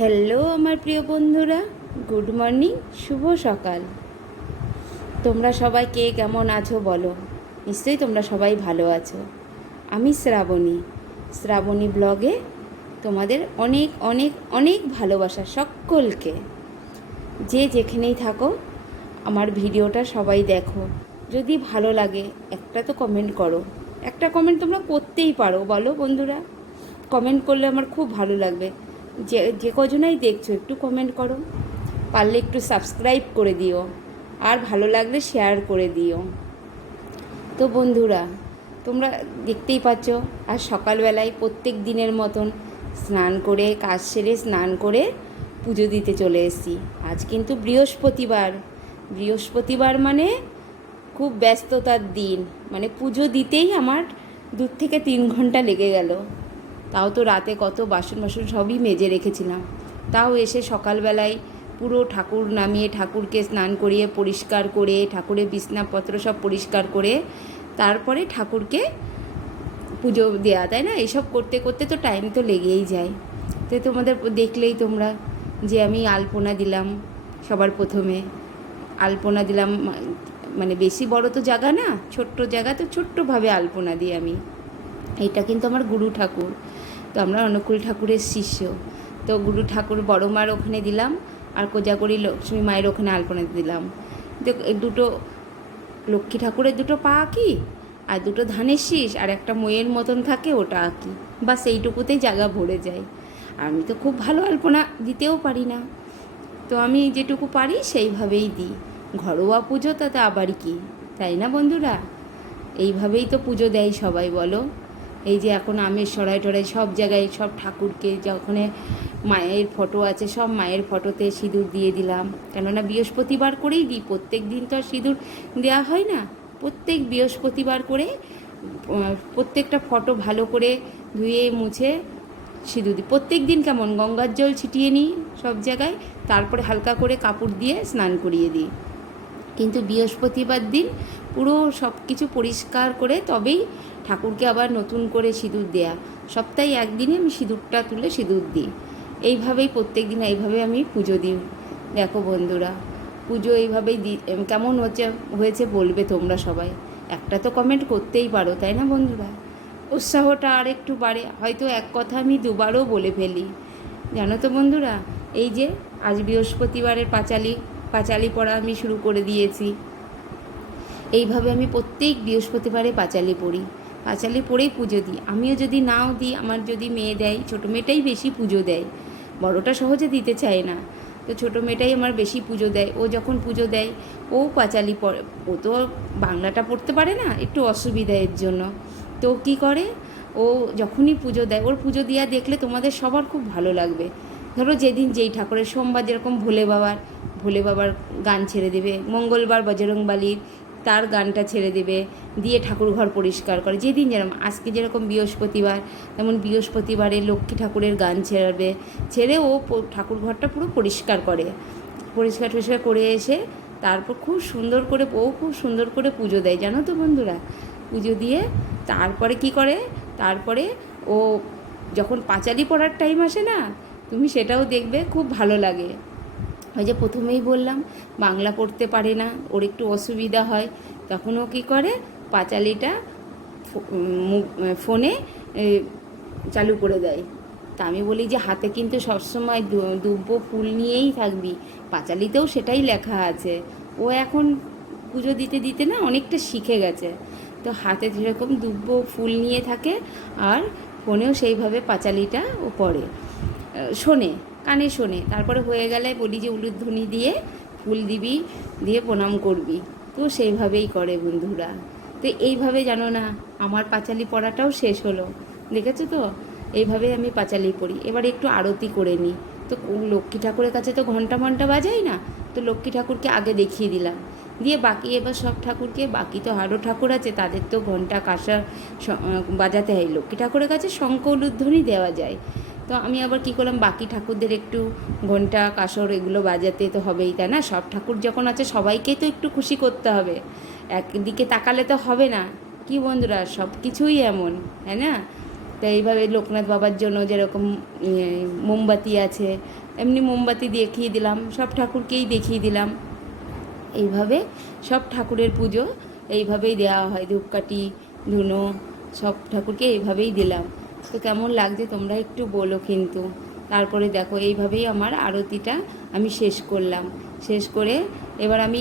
Hello আমার প্রিয় বন্ধুরা, গুড মর্নিং, শুভ সকাল। তোমরা সবাই কে কেমন আছো বলো। নিশ্চয়ই তোমরা সবাই ভালো আছো। আমি শ্রাবণী ব্লগে তোমাদের অনেক অনেক অনেক ভালোবাসা সকলকে। যে যেখানেই থাকো আমার ভিডিওটা সবাই দেখো। যদি ভালো লাগে একটা তো কমেন্ট করো। একটা কমেন্ট তোমরা করতেই পারো, বলো বন্ধুরা। কমেন্ট করলে আমার খুব ভালো লাগবে। যে যে কজনাই দেখছো একটু কমেন্ট করো, পারলে একটু সাবস্ক্রাইব করে দিও, আর ভালো লাগলে শেয়ার করে দিও। তো বন্ধুরা, তোমরা দেখতেই পাচ্ছ আর সকালবেলায় প্রত্যেক দিনের মতন স্নান করে, কাজ সেরে স্নান করে পুজো দিতে চলে এসেছি। আজ কিন্তু বৃহস্পতিবার মানে খুব ব্যস্ততার দিন। মানে পুজো দিতেই আমার 2 থেকে 3 ঘন্টা লেগে গেল। তাও তো রাতে কত বাসন সবই মেজে রেখেছিলাম। তাও এসে সকালবেলায় পুরো ঠাকুর নামিয়ে, ঠাকুরকে স্নান করিয়ে পরিষ্কার করে, ঠাকুরের বিছনাপত্র সব পরিষ্কার করে তারপরে ঠাকুরকে পুজো দেওয়া, তাই না? এইসব করতে করতে তো টাইম তো লেগেই যায়। তো তোমাদের দেখলেই তোমরা যে আমি আলপনা দিলাম। সবার প্রথমে আলপনা দিলাম, মানে বেশি বড় তো জায়গা না, ছোট্ট জায়গা, তো ছোট্টভাবে আলপনা দিই আমি। এইটা কিন্তু আমার গুরু ঠাকুর, তো আমরা অনুকূল ঠাকুরের শিষ্য। তো গুরু ঠাকুর বড় মার ওখানে দিলাম, আর কোজাগরী লক্ষ্মী মায়ের ওখানে আলপনা দিলাম। দুটো লক্ষ্মী ঠাকুরের দুটো পা আঁকি, আর দুটো ধানের শীষ, আর একটা ময়ের মতন থাকে ওটা আঁকি। বা সেইটুকুতেই জায়গা ভরে যায়। আমি তো খুব ভালো আলপনা দিতেও পারি না, তো আমি যেটুকু পারি সেইভাবেই দিই। ঘরোয়া পুজো তাতে আবার কি, তাই না বন্ধুরা? এইভাবেই তো পুজো দেয় সবাই, বলো। এই যে এখন আমের সরাই টরাই সব জায়গায় সব ঠাকুরকে যখন মায়ের ফটো আছে সব মায়ের ফটোতে সিঁদুর দিয়ে দিলাম। কেননা বৃহস্পতিবার করেই দিই, প্রত্যেক দিন তো আর সিঁদুর দেওয়া হয় না। প্রত্যেক বৃহস্পতিবার করে প্রত্যেকটা ফটো ভালো করে ধুয়ে মুছে সিঁদুর দিই। প্রত্যেক দিন কেমন গঙ্গার জল ছিটিয়ে নিই সব জায়গায়, তারপরে হালকা করে কাপড় দিয়ে স্নান করিয়ে দিই। কিন্তু বৃহস্পতিবার দিন পুরো সব কিছু পরিষ্কার করে তবেই ঠাকুরকে আবার নতুন করে সিঁদুর দেয়া। সপ্তাহে একদিনে আমি সিঁদুরটা তুলে সিঁদুর দিই। এইভাবেই প্রত্যেক দিন এইভাবে আমি পুজো দিই। দেখো বন্ধুরা, পুজো এইভাবেই দিই। কেমন হয়েছে বলবে তোমরা সবাই। একটা তো কমেন্ট করতেই পারো, তাই না বন্ধুরা? উৎসাহটা আর একটু বাড়ে। হয়তো এক কথা আমি দুবারও বলে ফেলি, জানো তো বন্ধুরা। এই যে আজ বৃহস্পতিবারের পাঁচালি পড়া আমি শুরু করে দিয়েছি। এইভাবে আমি প্রত্যেক বৃহস্পতিবারে পাঁচালি পড়ি। পাঁচালি পড়েই পুজো দিই। আমিও যদি নাও দিই, আমার যদি মেয়ে দেয়, ছোটো মেয়েটাই বেশি পুজো দেয়, বড়টা সহজে দিতে চায় না। তো ছোটো মেয়েটাই আমার বেশি পুজো দেয়। ও যখন পুজো দেয় ও পাঁচালি পড়ে। ও তো বাংলাটা পড়তে পারে না, একটু অসুবিধা এর জন্য। তো কী করে, ও যখনই পুজো দেয়, ওর পুজো দেওয়া দেখলে তোমাদের সবার খুব ভালো লাগবে। ধরো যেদিন যেই ঠাকুরের, সোমবার যেরকম ভোলে বাবার গান ছেড়ে দেবে, মঙ্গলবার বজরংবলীর তার গানটা ছেড়ে দেবে, দিয়ে ঠাকুর ঘর পরিষ্কার করে। যেদিন যেরকম, আজকে যেরকম বৃহস্পতিবার, তেমন বৃহস্পতিবারে লক্ষ্মী ঠাকুরের গান ছেড়ে ও ঠাকুর ঘরটা পুরো পরিষ্কার টরিষ্কার করে এসে তারপর খুব সুন্দর করে পুজো দেয়, জানো তো বন্ধুরা। পুজো দিয়ে তারপরে কি করে, তারপরে ও যখন পাঁচালি পড়ার টাইম আসে না, তুমি সেটাও দেখবে, খুব ভালো লাগে। ওই যে প্রথমেই বললাম বাংলা পড়তে পারে না, ওর একটু অসুবিধা হয়, তখন ও কী করে, পাঁচালিটা ফোনে চালু করে দেয়। তা আমি বলি যে হাতে কিন্তু সবসময় দুব্বো ফুল নিয়েই থাকবি। পাঁচালিতেও সেটাই লেখা আছে। ও এখন পুজো দিতে দিতে না অনেকটা শিখে গেছে। তো হাতে যেরকম দুব্বো ফুল নিয়ে থাকে, আর ফোনেও সেইভাবে পাঁচালিটা ও পড়ে, কানে শোনে। তারপরে হয়ে গেলে বলি যে উলুধ্বনি দিয়ে ফুল দিবি, দিয়ে প্রণাম করবি। তো সেইভাবেই করে বন্ধুরা। তো এইভাবে জানো না আমার পাঁচালি পড়াটাও শেষ হলো, দেখেছো তো। এইভাবেই আমি পাঁচালি পড়ি। এবার একটু আরতি করে নিই। তো লক্ষ্মী ঠাকুরের কাছে তো ঘন্টা বাজাই না, তো লক্ষ্মী ঠাকুরকে আগে দেখিয়ে দিলাম, দিয়ে বাকি এবার সব ঠাকুরকে, বাকি তো আরও ঠাকুর আছে, তাদের তো ঘন্টা কাঁসা বাজাতে হয়। লক্ষ্মী ঠাকুরের কাছে শঙ্খ উলুধ্বনি দেওয়া যায়। তো আমি আবার কী করলাম, বাকি ঠাকুরদের একটু ঘন্টা কাঁসর এগুলো বাজাতে তো হবেই, তাই না? সব ঠাকুর যখন আছে সবাইকেই তো একটু খুশি করতে হবে। একদিকে তাকালে তো হবে না, কি বন্ধুরা, সব কিছুই এমন, তাই না? তো এইভাবে লোকনাথ বাবার জন্য যেরকম মোমবাতি আছে, এমনি মোমবাতি দেখিয়ে দিলাম, সব ঠাকুরকেই দেখিয়ে দিলাম। এইভাবে সব ঠাকুরের পুজো এইভাবেই দেওয়া হয়, ধূপকাঠি ধুনো সব ঠাকুরকে এইভাবেই দিলাম। তো কেমন লাগছে তোমরা একটু বলো কিন্তু। তারপরে দেখো এইভাবেই আমার আরতিটা আমি শেষ করলাম। শেষ করে এবার আমি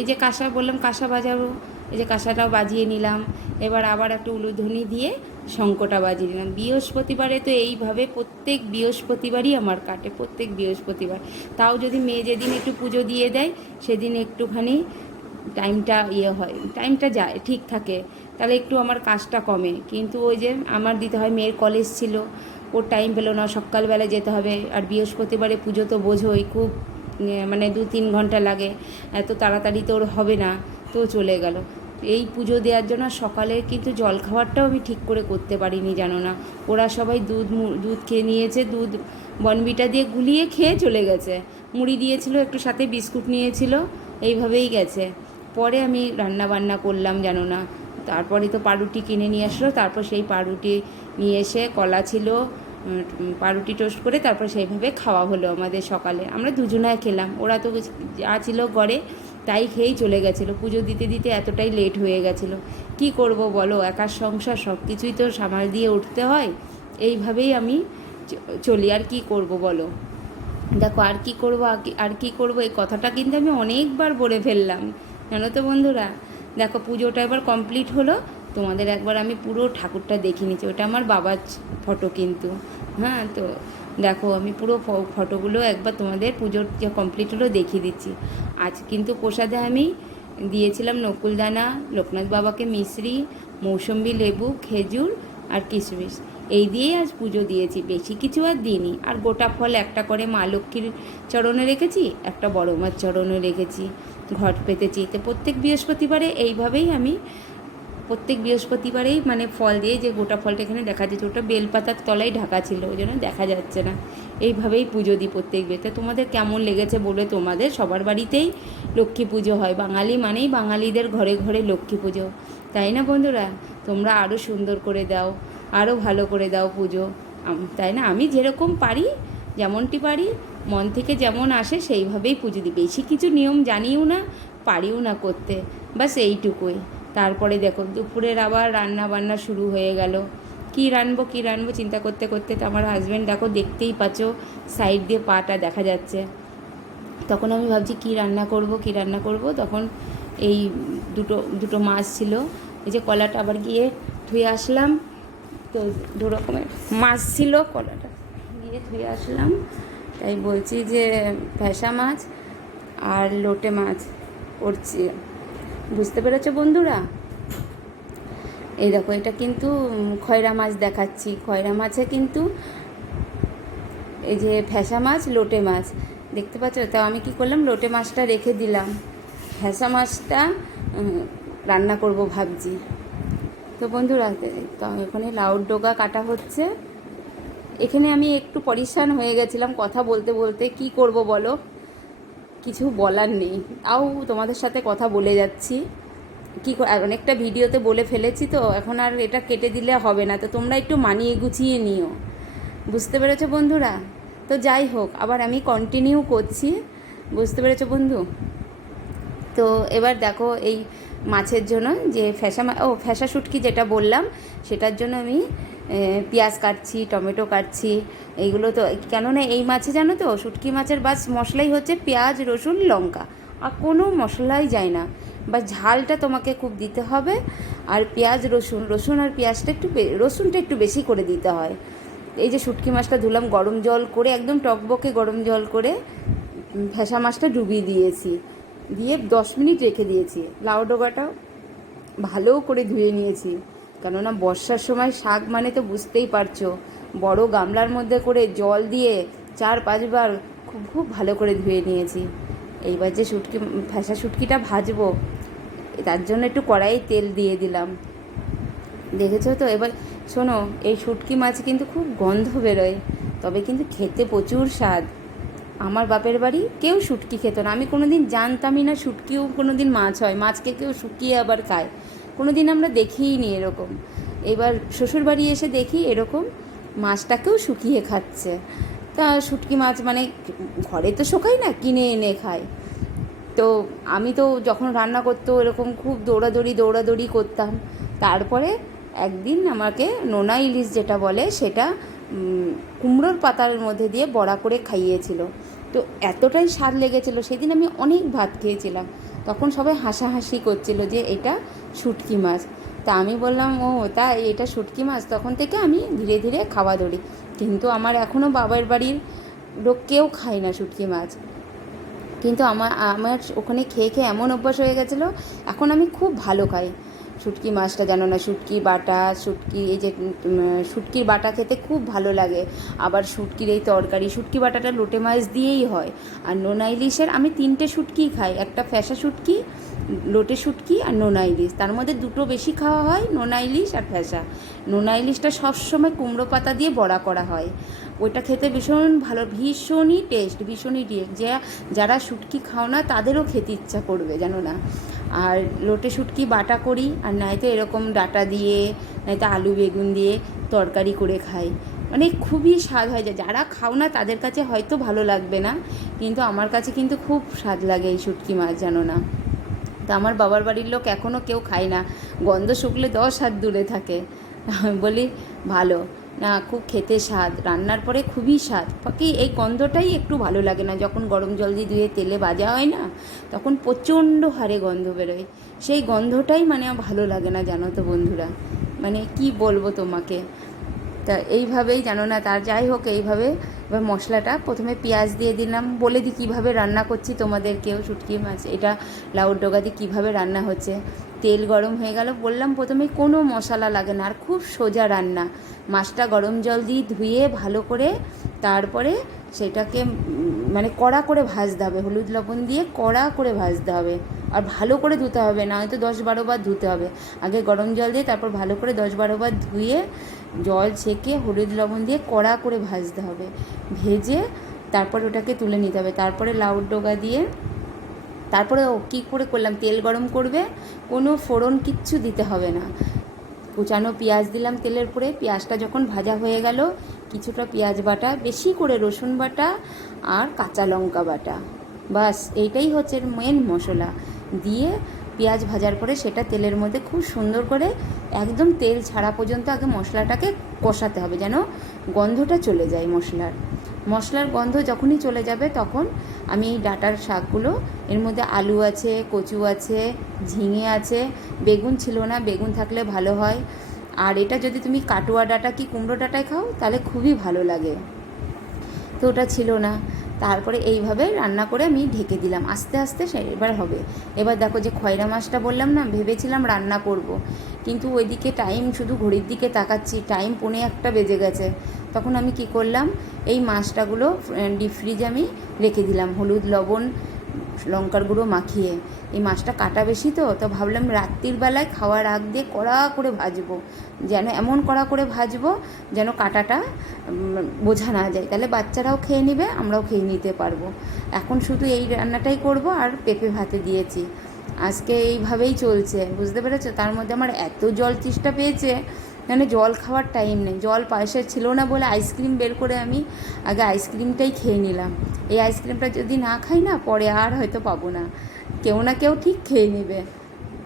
এই যে কাঁসা বললাম, কাঁসা বাজাবো, এই যে কাঁসাটাও বাজিয়ে নিলাম। এবার আবার একটু উলুধ্বনি দিয়ে শঙ্খটা বাজিয়ে নিলাম। বৃহস্পতিবারে তো এইভাবে প্রত্যেক বৃহস্পতিবারই আমার কাটে, প্রত্যেক বৃহস্পতিবার। তাও যদি মেয়ে যেদিন একটু পুজো দিয়ে দেয় সেদিন একটুখানি টাইমটা হয়, টাইমটা যায়, ঠিক থাকে, তাহলে একটু আমার কাজটা কমে। কিন্তু ওই যে আমার দিতে হয়, মেয়ের কলেজ ছিল, ওর টাইম পেলো না, সকালবেলা যেতে হবে। আর বৃহস্পতিবারে পুজো তো বোঝোই, খুব মানে 2-3 ঘন্টা লাগে, এত তাড়াতাড়ি তো ওর হবে না, তো চলে গেল। এই পুজো দেওয়ার জন্য সকালে কিন্তু জল খাবারটাও আমি ঠিক করে করতে পারিনি, জানো না। ওরা সবাই দুধ খেয়ে নিয়েছে, দুধ বনবিটা দিয়ে গুলিয়ে খেয়ে চলে গেছে। মুড়ি দিয়েছিল, একটু সাথে বিস্কুট নিয়েছিল, এইভাবেই গেছে। পরে আমি রান্না বান্না করলাম, জানো না। তারপরে তো পাউরুটি কিনে নিয়ে আসলো, তারপর সেই পাউরুটি নিয়ে এসে, কলা ছিল, পাউরুটি টোস্ট করে তারপর সেইভাবে খাওয়া হলো আমাদের সকালে। আমরা দুজনায় খেলাম, ওরা তো যা ছিল ঘরে তাই খেয়েই চলে গেছিলো। পুজো দিতে দিতে এতটাই লেট হয়ে গেছিলো। কি করব বলো, একার সংসার, সব কিছুই তো সামাল দিয়ে উঠতে হয়। এইভাবেই আমি চলি, আর কি করব বলো। দেখো আর কি করব, আর কি করব, এই কথাটা কিন্তু আমি অনেকবার বলে ফেললাম, জানো তো বন্ধুরা। দেখো পুজোটা এবার কমপ্লিট হলো, তোমাদের একবার আমি পুরো ঠাকুরটা দেখে নিচ্ছি। ওটা আমার বাবার ফটো কিন্তু, হ্যাঁ। তো দেখো আমি পুরো ফটোগুলো একবার তোমাদের পুজোর যে কমপ্লিট হলো দেখিয়ে দিচ্ছি। আজ কিন্তু প্রসাদে আমি দিয়েছিলাম নকুলদানা, লোকনাথ বাবাকে মিশ্রি, মৌসম্বি লেবু, খেজুর আর কিশমিশ, এই দিয়েই আজ পুজো দিয়েছি, বেশি কিছু আর দিইনি। আর গোটা ফল একটা করে মা লক্ষ্মীর চরণে রেখেছি, একটা বড় মার চরণে রেখেছি, ঘট পেতেছি। তো প্রত্যেক বৃহস্পতিবারে এইভাবেই আমি প্রত্যেক বৃহস্পতিবারেই মানে ফল দিয়ে, যে গোটা ফলটা এখানে দেখা যাচ্ছে, ওটা বেলপাতার তলায় ঢাকা ছিল, ওই জন্য দেখা যাচ্ছে না। এইভাবেই পুজো দিই প্রত্যেক তো তোমাদের কেমন লেগেছে বলে। তোমাদের সবার বাড়িতেই লক্ষ্মী পুজো হয়, বাঙালি মানেই বাঙালিদের ঘরে ঘরে লক্ষ্মী পুজো, তাই না বন্ধুরা? তোমরা আরও সুন্দর করে দাও, আরও ভালো করে দাও পুজো, তাই না? আমি যেরকম পারি, যেমনটি পারি, মন থেকে যেমন আসে সেইভাবেই পুজো দিই। বেশি কিছু নিয়ম জানিও না, পারিও না করতে, বাস এইটুকুই। তারপরে দেখো দুপুরের আবার রান্না বান্না শুরু হয়ে গেল। কী রানবো চিন্তা করতে করতে তো আমার হাজব্যান্ড দেখো, দেখতেই পাচ্ছ সাইড দিয়ে পাটা দেখা যাচ্ছে। তখন আমি ভাবছি কী রান্না করব। তখন এই দুটো মাছ ছিল, এই যে কলাটা আবার গিয়ে ধুয়ে আসলাম। তো 2 রকমের মাছ ছিল, কলাটা গিয়ে ধুয়ে আসলাম। তাই বলছি যে ভেসা মাছ আর লোটে মাছ করছি, বুঝতে পেরেছো বন্ধুরা? এই দেখো এটা কিন্তু খয়রা মাছ দেখাচ্ছি, খয়রা মাছে কিন্তু এই যে ভেসা মাছ, লোটে মাছ দেখতে পাচ্ছ। তাও আমি কি করলাম, লোটে মাছটা রেখে দিলাম, ভেসা মাছটা রান্না করব ভাবছি। তো বন্ধুরা তো এখানে লাউর ডগা কাটা হচ্ছে। এখানে আমি একটু পরিশান হয়ে গেছিলাম কথা বলতে বলতে, কি করব বলো, কিছু বলার নেই, তাও তোমাদের সাথে কথা বলে যাচ্ছি। অনেকটা ভিডিওতে বলে ফেলেছি, তো এখন আর এটা কেটে দিলে হবে না। তো তোমরা একটু মানিয়ে গুছিয়ে নিও, বুঝতে পেরেছো বন্ধুরা? তো যাই হোক, আবার আমি কন্টিনিউ করছি, বুঝতে পেরেছো বন্ধু? তো এবার দেখো এই মাছের জন্য যে ফ্যাসা শুটকি যেটা বললাম, সেটার জন্য আমি পেঁয়াজ কাটছি, টমেটো কাটছি। এইগুলো তো কেননা এই মাছে জানো তো, শুটকি মাছের বাস মশলাই হচ্ছে পেঁয়াজ, রসুন, লঙ্কা, আর কোনো মশলাই যায় না। বা ঝালটা তোমাকে খুব দিতে হবে, আর পেঁয়াজ রসুন আর পেঁয়াজটা রসুনটা একটু বেশি করে দিতে হয়। এই যে শুটকি মাছটা ধুলাম, গরম জল করে, একদম টকবকে গরম জল করে ফ্যাসা মাছটা ডুবিয়ে দিয়েছি, দিয়ে 10 মিনিট রেখে দিয়েছি। লাউ ডগাটাও ভালো করে ধুয়ে নিয়েছি, কেননা বর্ষার সময় শাক মানে তো বুঝতেই পারছো, বড় গামলার মধ্যে করে জল দিয়ে 4-5 বার খুব ভালো করে ধুয়ে নিয়েছি। এইবার যে ফ্যাসা শুটকিটা ভাজবো, তার জন্য একটু কড়াইয়ে তেল দিয়ে দিলাম, দেখেছো তো। এবার শোনো, এই শুটকি মাছ কিন্তু খুব গন্ধ বেরোয়, তবে কিন্তু খেতে প্রচুর স্বাদ। আমার বাপের বাড়ি কেউ শুটকি খেত না, আমি কোনো দিন জানতামই না শুটকিও কোনো দিন মাছ হয়, মাছকে কেউ শুকিয়ে আবার খায়, কোনো দিন আমরা দেখিই নি এরকম। এবার শ্বশুরবাড়ি এসে দেখি এরকম মাছটাকেও শুকিয়ে খাচ্ছে। তা শুটকি মাছ মানে ঘরে তো শোকাই না, কিনে এনে খাই। তো আমি তো যখন রান্না করতো এরকম খুব দৌড়াদৌড়ি করতাম। তারপরে একদিন আমাকে নোনা ইলিশ যেটা বলে সেটা কুমড়োর পাতার মধ্যে দিয়ে বড়া করে খাইয়েছিল। তো এতটাই স্বাদ লেগেছিলো, সেদিন আমি অনেক ভাত খেয়েছিলাম। তখন সবাই হাসাহাসি করছিল যে এটা শুটকি মাছ। তা আমি বললাম, ও তা এটা শুটকি মাছ। তখন থেকে আমি ধীরে ধীরে খাওয়া ধরি। কিন্তু আমার এখনও বাবার বাড়ির লোক কেউ খায় না শুটকি মাছ। কিন্তু আমার আমার ওখানে খেয়ে খেয়ে এমন অভ্যাস হয়ে গেছিলো, এখন আমি খুব ভালো খাই শুটকি মাছটা, জানো না? শুটকি বাটা, এই যে শুটকির বাটা খেতে খুব ভালো লাগে। আবার শুটকির এই তরকারি, শুটকি বাটাটা লোটে মাছ দিয়েই হয়। আর নোনা ইলিশের আমি 3টে শুটকিই খাই, একটা ফ্যাসা শুটকি, লোটে শুটকি আর নোনা ইলিশ। তার মধ্যে দুটো বেশি খাওয়া হয়, নোনা ইলিশ আর ফ্যাসা। নোনা ইলিশটা সবসময় কুমড়ো পাতা দিয়ে বড়া করা হয়, ওইটা খেতে ভীষণ ভালো, ভীষণই টেস্ট। যে যারা শুটকি খাও না তাদেরও খেতে ইচ্ছা করবে, জানো না? আর লোটে শুটকি বাটা করি, আর নয়তো এরকম ডাঁটা দিয়ে, নয়তো আলু বেগুন দিয়ে তরকারি করে খাই। মানে খুবই স্বাদ হয়। যারা খাও না তাদের কাছে হয়তো ভালো লাগবে না, কিন্তু আমার কাছে কিন্তু খুব স্বাদ লাগে এই শুটকি মাছ, জানো না? তা আমার বাবার বাড়ির লোক এখনও কেউ খায় না, গন্ধ শুকলে 10 হাত দূরে থাকে। আমি বলি ভালো না, খুব খেতে স্বাদ, রান্নার পরে খুবই স্বাদ। বাকি এই গন্ধটাই একটু ভালো লাগে না, যখন গরম জল দিয়ে ধুয়ে তেলে ভাজা হয় না, তখন প্রচণ্ড হারে গন্ধ বেরোয়। সেই গন্ধটাই মানে আমার ভালো লাগে না, জানো তো বন্ধুরা? মানে কি বলবো তোমাকে। তা এইভাবেই, জানো না, তার যাই হোক এইভাবে। এবার মশলাটা প্রথমে পেঁয়াজ দিয়ে দিলাম। বলে দিই কীভাবে রান্না করছি তোমাদেরকেও, শুটকি মাছ এটা লাউর ডগা দিয়ে কীভাবে রান্না হচ্ছে। তেল গরম হয়ে গেল, বললাম প্রথমে কোনো মশলা লাগে না, আর খুব সোজা রান্না। মাছটা গরম জল দিয়ে ধুয়ে ভালো করে তারপরে সেটাকে মানে কড়া করে ভাজতে হবে, হলুদ লবণ দিয়ে কড়া করে ভাজতে হবে। আর ভালো করে ধুতে হবে, না হয়তো 10-12 বার ধুতে হবে। আগে গরম জল দিয়ে তারপর ভালো করে 10-12 বার ধুয়ে জল ছেঁকে হলুদ লবণ দিয়ে কড়া করে ভাজতে হবে। ভেজে তারপর ওটাকে তুলে নিতে হবে। তারপরে লাউর ডগা দিয়ে তারপরে কী করে করলাম, তেল গরম করবে, কোনো ফোড়ন কিচ্ছু দিতে হবে না। কুচানো পেঁয়াজ দিলাম তেলের উপরে। পেঁয়াজটা যখন ভাজা হয়ে গেল, কিছুটা পেঁয়াজ বাটা, বেশি করে রসুন বাটা আর কাঁচা লঙ্কা বাটা, বাস এইটাই হচ্ছে মেন মশলা। দিয়ে পেঁয়াজ ভাজার পরে সেটা তেলের মধ্যে খুব সুন্দর করে একদম তেল ছাড়া পর্যন্ত আগে মশলাটাকে কষাতে হবে, যেন গন্ধটা চলে যায় মশলার গন্ধ যখনই চলে যাবে, তখন আমি এই ডাঁটার শাকগুলো, এর মধ্যে আলু আছে, কচু আছে, ঝিঙে আছে, বেগুন ছিল না, বেগুন থাকলে ভালো হয়। আর এটা যদি তুমি কাটুয়া ডাঁটা কি কুমড়ো ডাঁটায় খাও তাহলে খুবই ভালো লাগে, তো ওটা ছিল না। তারপরে এইভাবে রান্না করে আমি ঢেকে দিলাম, আস্তে আস্তে এবার হবে। এবার দেখো যে খয়রা মাছটা বললাম না, ভেবেছিলাম রান্না করব, কিন্তু ওইদিকে টাইম, শুধু ঘড়ির দিকে তাকাচ্ছি, টাইম 1:45 বেজে গেছে। তখন আমি কি করলাম, এই মাছটাগুলো ডিপ ফ্রিজে আমি রেখে দিলাম, হলুদ লবণ লঙ্কার গুঁড়ো মাখিয়ে। এই মাছটা কাটা বেশি, তো ভাবলাম রাত্রির বেলায় খাওয়ার আগ দিয়ে কড়া করে ভাজবো, যেন এমন কড়া করে ভাজবো যেন কাটাটা বোঝা না যায়, তাহলে বাচ্চারাও খেয়ে নেবে, আমরাও খেয়ে নিতে পারবো। এখন শুধু এই রান্নাটাই করব, আর পেঁপে ভাতে দিয়েছি। আজকে এইভাবেই চলছে, বুঝতে পেরেছো? তার মধ্যে আমার এত জল তৃষ্ণা পেয়েছে, মানে জল খাওয়ার টাইম নেই। জল পয়সা ছিল না বলে আইসক্রিম বের করে আমি আগে আইসক্রিমটাই খেয়ে নিলাম। এই আইসক্রিমটা যদি না খাই না, পরে আর হয়তো পাবো না, কেউ না কেউ ঠিক খেয়ে নেবে।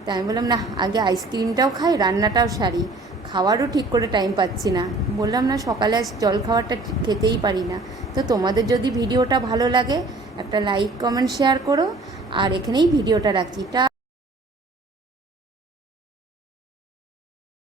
তাই আমি বললাম না, আগে আইসক্রিমটাও খাই, রান্নাটাও সারি, খাওয়ারও ঠিক করে টাইম পাচ্ছি না। বললাম না, সকালে জল খাওয়ারটা খেতেই পারি না। তো তোমাদের যদি ভিডিওটা ভালো লাগে, একটা লাইক কমেন্ট শেয়ার করো, আর এখানেই ভিডিওটা রাখি।